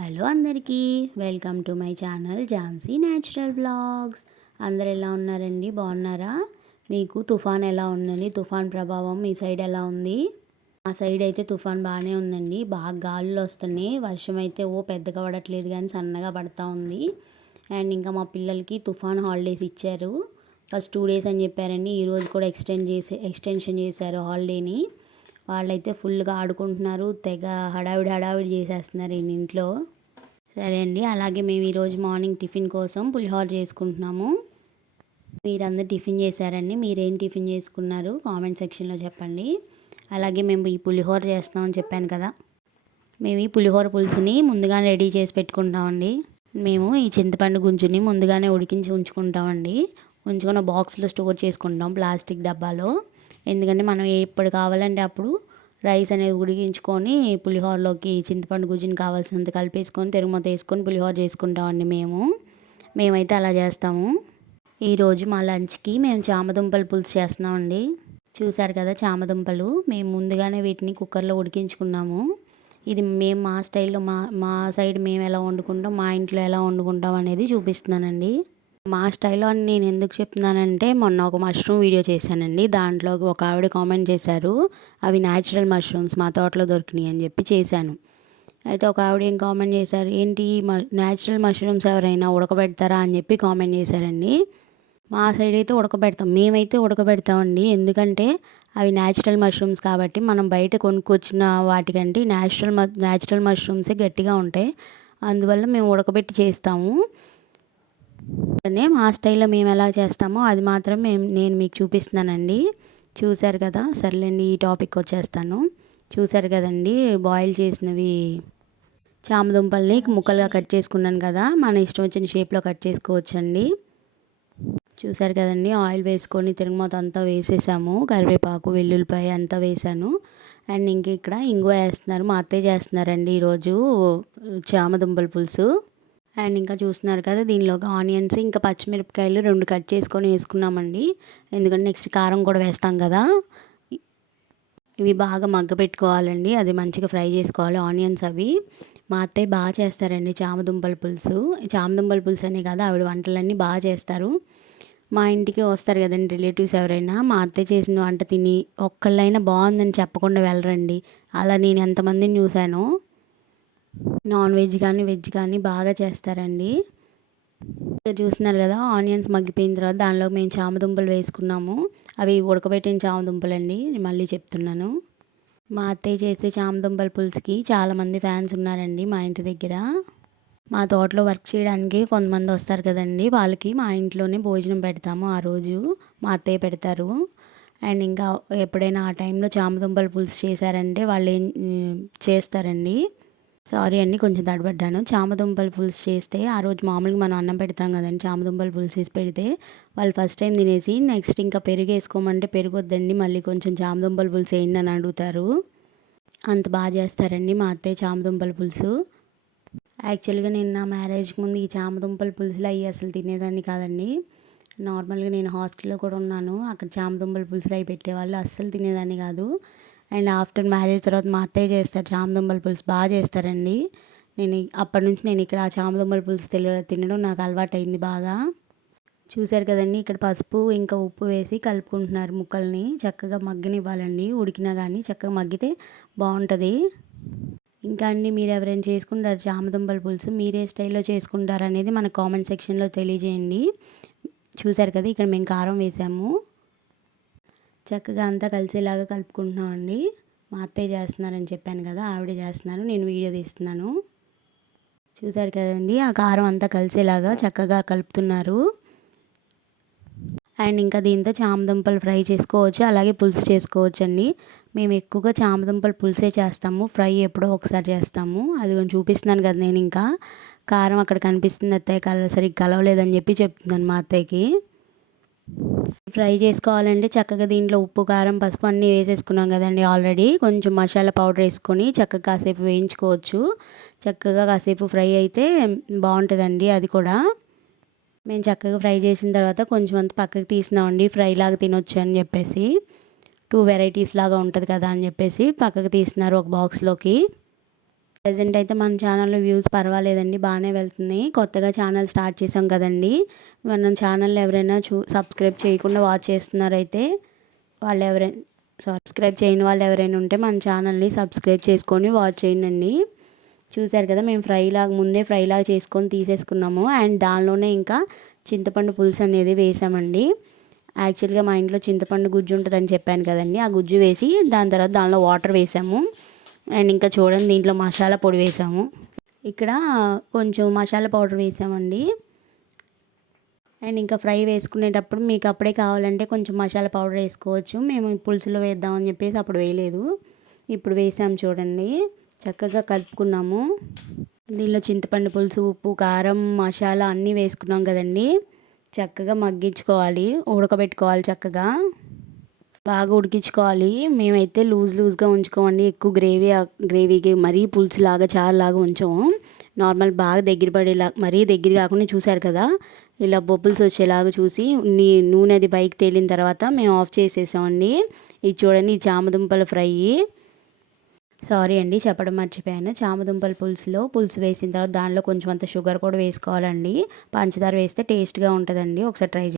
Hello అందరికీ welcome to my channel Jhansi natural blogs. అందరు ఎలా ఉన్నారండి? బాగున్నారా? మీకు తుఫాన్ ఎలా ఉందండి? తుఫాన్ ప్రభావం మీ సైడ్ ఎలా ఉంది? మా సైడ్ అయితే తుఫాన్ బాగానే ఉందండి. బాగా గాలులు వస్తున్నాయి. వర్షం అయితే ఓ పెద్దగా పడట్లేదు కానీ సన్నగా పడతా ఉంది. అండ్ ఇంకా మా పిల్లలకి తుఫాన్ హాలిడేస్ ఇచ్చారు. ఫస్ట్ టూ డేస్ అని చెప్పారండి. ఈరోజు కూడా ఎక్స్టెండ్ చేసి ఎక్స్టెన్షన్ చేశారు హాలిడేని. వాళ్ళైతే ఫుల్గా ఆడుకుంటున్నారు. తెగ హడావిడి హడావిడి చేసేస్తున్నారు ఈ ఇంట్లో. సరే అండి అలాగే మేము ఈరోజు మార్నింగ్ టిఫిన్ కోసం పులిహోర చేసుకుంటున్నాము. మీరందరూ టిఫిన్ చేశారండి. మీరేం టిఫిన్ చేసుకున్నారు? కామెంట్ సెక్షన్లో చెప్పండి. అలాగే మేము ఈ పులిహోర చేస్తామని చెప్పాను కదా. మేము ఈ పులిహోర పులుసుని ముందుగానే రెడీ చేసి పెట్టుకుంటామండి. మేము ఈ చింతపండు గుంజుని ముందుగానే ఉడికించి ఉంచుకుంటామండి. ఉంచుకున్న బాక్స్లో స్టోర్ చేసుకుంటాం ప్లాస్టిక్ డబ్బాలో. ఎందుకంటే మనం ఎప్పుడు కావాలంటే అప్పుడు రైస్ అనేది ఉడికించుకొని పులిహోరలోకి చింతపండు గుజ్జుని కావాల్సినంత కలిపేసుకొని తిరుగుమత వేసుకొని పులిహోర చేసుకుంటామండి మేము. మేమైతే అలా చేస్తాము. ఈరోజు మా లంచ్కి మేము చామదుంపలు పులుసు చేస్తున్నామండి. చూసారు కదా చామదుంపలు? మేము ముందుగానే వీటిని కుక్కర్లో ఉడికించుకున్నాము. ఇది మేము మా స్టైల్లో మా మా సైడ్ మేము ఎలా వండుకుంటాం మా ఇంట్లో ఎలా వండుకుంటాం అనేది చూపిస్తున్నానండి. మా స్టైల్లో అని నేను ఎందుకు చెప్తున్నానంటే మొన్న ఒక మష్రూమ్ వీడియో చేశానండి. దాంట్లో ఒక ఆవిడ కామెంట్ చేశారు అవి న్యాచురల్ మష్రూమ్స్ మా తోటలో దొరికినాయి అని చెప్పి చేశాను. అయితే ఒక ఆవిడ ఏం కామెంట్ చేశారు ఏంటి న్యాచురల్ మష్రూమ్స్ ఎవరైనా ఉడకబెడతారా అని చెప్పి కామెంట్ చేశారండి. మా సైడ్ అయితే ఉడకబెడతాం మేమైతే ఉడకబెడతామండి. ఎందుకంటే అవి న్యాచురల్ మష్రూమ్స్ కాబట్టి మనం బయట కొనుక్కొచ్చిన వాటికంటే న్యాచురల్ న్యాచురల్ మష్రూమ్సే గట్టిగా ఉంటాయి. అందువల్ల మేము ఉడకబెట్టి చేస్తాము. అనే మా స్టైల్లో మేము ఎలా చేస్తామో అది మాత్రం మేము నేను మీకు చూపిస్తున్నానండి. చూశారు కదా? సర్లేండి ఈ టాపిక్ వచ్చేస్తాను. చూశారు కదండి? బాయిల్ చేసినవి చామదుంపల్ని ముక్కలుగా కట్ చేసుకున్నాను కదా? మన ఇష్టం వచ్చిన షేప్లో కట్ చేసుకోవచ్చండి. చూసారు కదండి? ఆయిల్ వేసుకొని తిరుగుమత అంతా వేసేసాము. కరివేపాకు వెల్లుల్లిపాయ అంతా వేసాను. అండ్ ఇంక ఇక్కడ ఇంగువ వేస్తున్నారు. మా అత్తయ్య చేస్తున్నారండి ఈరోజు చామదుంపల పులుసు. అండ్ ఇంకా చూస్తున్నారు కదా దీనిలోకి ఆనియన్స్ ఇంకా పచ్చిమిరపకాయలు రెండు కట్ చేసుకొని వేసుకున్నామండి. ఎందుకంటే నెక్స్ట్ కారం కూడా వేస్తాం కదా. ఇవి బాగా మగ్గ పెట్టుకోవాలండి. అది మంచిగా ఫ్రై చేసుకోవాలి ఆనియన్స్ అవి. మా అత్తయ్య బాగా చేస్తారండి చామదుంపల పులుసు. చామదుంపల పులుసు అనే కదా ఆవిడ వంటలన్నీ బాగా చేస్తారు. మా ఇంటికి వస్తారు కదండి రిలేటివ్స్ ఎవరైనా. మా అత్తయ్య చేసిన వంట తిని ఒక్కళ్ళైనా బాగుందని చెప్పకుండా వెళ్ళరండి. అలా నేను ఎంతమందిని చూశానో నాన్ వెజ్ కానీ వెజ్ కానీ బాగా చేస్తారండి. చూస్తున్నారు కదా ఆనియన్స్ మగ్గిపోయిన తర్వాత దానిలో మేము చామదుంపలు వేసుకున్నాము. అవి ఉడకబెట్టిన చామదుంపలు అండి మళ్ళీ చెప్తున్నాను. మా అత్తయ్య చేసే చామదుంపల పులుసుకి చాలామంది ఫ్యాన్స్ ఉన్నారండి మా ఇంటి దగ్గర. మా తోటలో వర్క్ చేయడానికి కొంతమంది వస్తారు కదండి వాళ్ళకి మా ఇంట్లోనే భోజనం పెడతాము ఆ రోజు మా అత్తయ్య పెడతారు. అండ్ ఇంకా ఎప్పుడైనా ఆ టైంలో చామదుంపల పులుసు చేశారంటే వాళ్ళు ఏం చేస్తారండి. సారీ అండి కొంచెం తడబడ్డాను. చామదుంపలు పులుసు చేస్తే ఆ రోజు మామూలుగా మనం అన్నం పెడతాం కదండి చామదుంపలు పులుసు వేసి పెడితే వాళ్ళు ఫస్ట్ టైం తినేసి నెక్స్ట్ ఇంకా పెరుగు వేసుకోమంటే పెరుగు వద్దండి మళ్ళీ కొంచెం చామదుంపలు పులుసు వేయండి అని అడుగుతారు. అంత బాగా చేస్తారండి మా అత్తయ్య చామదుంపల పులుసు. యాక్చువల్గా నేను నా మ్యారేజ్కి ముందు ఈ చామదుంపల పులుసులు అవి అసలు తినేదాన్ని కాదండి. నార్మల్గా నేను హాస్టల్లో కూడా ఉన్నాను అక్కడ చామదుంపల పులుసులు అవి పెట్టేవాళ్ళు అస్సలు తినేదాన్ని కాదు. అండ్ ఆఫ్టర్ మ్యారేజ్ తర్వాత మా అత్తయ్య చేస్తారు చామదుంబల పులుసు బాగా చేస్తారండి. నేను అప్పటి నుంచి నేను ఇక్కడ ఆ చామదుంపల పులుసు తినడం నాకు అలవాటు అయింది బాగా. చూశారు కదండి ఇక్కడ పసుపు ఇంకా ఉప్పు వేసి కలుపుకుంటున్నారు ముక్కల్ని. చక్కగా మగ్గనివ్వాలండి ఉడికినా కానీ చక్కగా మగ్గితే బాగుంటుంది. ఇంకా అండి మీరు ఎవరైనా చేసుకుంటారు చామదుంబల పులుసు? మీరే స్టైల్లో చేసుకుంటారు అనేది మన కామెంట్ సెక్షన్లో తెలియజేయండి. చూశారు కదా ఇక్కడ మేము కారం వేసాము. చక్కగా అంతా కలిసేలాగా కలుపుకుంటున్నామండి. మా అత్తయ్య చేస్తున్నారని చెప్పాను కదా ఆవిడ చేస్తున్నారు నేను వీడియో తీస్తున్నాను. చూసారు కదండి ఆ కారం అంతా కలిసేలాగా చక్కగా కలుపుతున్నారు. అండ్ ఇంకా దీంతో చామదుంపలు ఫ్రై చేసుకోవచ్చు అలాగే పులుసు చేసుకోవచ్చు అండి మేము ఎక్కువగా చామదుంపలు పులుసే చేస్తాము ఫ్రై ఎప్పుడో ఒకసారి చేస్తాము. అది కొంచెం చూపిస్తున్నాను కదా నేను ఇంకా. కారం అక్కడ కనిపిస్తుంది అత్తయ్య కల సరిగ్గా కలవలేదని చెప్పి చెప్తున్నాను మా అత్తయ్యకి. ఫ్రై చేసుకోవాలంటే చక్కగా దీంట్లో ఉప్పు కారం పసుపు అన్నీ వేసేసుకున్నాం కదండి ఆల్రెడీ. కొంచెం మసాలా పౌడర్ వేసుకొని చక్కగా కాసేపు వేయించుకోవచ్చు. చక్కగా కాసేపు ఫ్రై అయితే బాగుంటుందండి అది కూడా. మేము చక్కగా ఫ్రై చేసిన తర్వాత కొంచెం అంత పక్కకి తీసినామండి. ఫ్రై లాగా తినొచ్చు అని చెప్పేసి. టూ వెరైటీస్ లాగా ఉంటుంది కదా అని చెప్పేసి పక్కకు తీసినారు ఒక బాక్స్లోకి. ప్రజెంట్ అయితే మన ఛానల్లో వ్యూస్ పర్వాలేదండి బాగానే వెళ్తుంది. కొత్తగా ఛానల్ స్టార్ట్ చేసాం కదండి. మన ఛానల్ ఎవరైనా చూ సబ్స్క్రైబ్ చేయకుండా వాచ్ చేస్తున్నారైతే వాళ్ళు ఎవరైనా సబ్స్క్రైబ్ చేయని వాళ్ళు ఎవరైనా ఉంటే మన ఛానల్ని సబ్స్క్రైబ్ చేసుకొని వాచ్ చేయండి చూసారు కదా మేము ఫ్రై లాగా ముందే ఫ్రై లాగా చేసుకొని తీసేసుకున్నాము. అండ్ దానిలోనే ఇంకా చింతపండు పులుసు అనేది వేసామండి. యాక్చువల్గా మా ఇంట్లో చింతపండు గుజ్జు ఉంటుందని చెప్పాను కదండి. ఆ గుజ్జు వేసి దాని తర్వాత దానిలో వాటర్ వేసాము. అండ్ ఇంకా చూడండి దీంట్లో మసాలా పొడి వేసాము. ఇక్కడ కొంచెం మసాలా పౌడర్ వేసామండి. అండ్ ఇంకా ఫ్రై వేసుకునేటప్పుడు మీకు అప్పుడే కావాలంటే కొంచెం మసాలా పౌడర్ వేసుకోవచ్చు. మేము పులుసులో వేద్దామని చెప్పేసి అప్పుడు వేయలేదు. ఇప్పుడు వేసాము చూడండి. చక్కగా కలుపుకున్నాము. దీనిలో చింతపండు పులుసు ఉప్పు కారం మసాలా అన్నీ వేసుకున్నాం కదండి. చక్కగా మగ్గించుకోవాలి ఉడకబెట్టుకోవాలి చక్కగా. బాగా ఉడికించుకోవాలి. మేమైతే లూజ్ లూజ్గా ఉంచుకోమండి. ఎక్కువ గ్రేవీ గ్రేవీకి మరీ పులుసు లాగా చారు లాగా ఉంచాము. నార్మల్ బాగా దగ్గర పడేలా మరీ దగ్గర కాకుండా చూశారు కదా? ఇలా బొబ్బుల్స్ వచ్చేలాగా చూసి నీ నూనె అది బైక్ తేలిన తర్వాత మేము ఆఫ్ చేసేసామండి. ఇది చూడండి ఈ చామదుంపల ఫ్రై. సారీ అండి చెప్పడం మర్చిపోయాను. చామదుంపల పులుసులో పులుసు వేసిన తర్వాత దానిలో కొంచెం అంత షుగర్ కూడా వేసుకోవాలండి. పంచదార వేస్తే టేస్ట్గా ఉంటుందండి. ఒకసారి ట్రై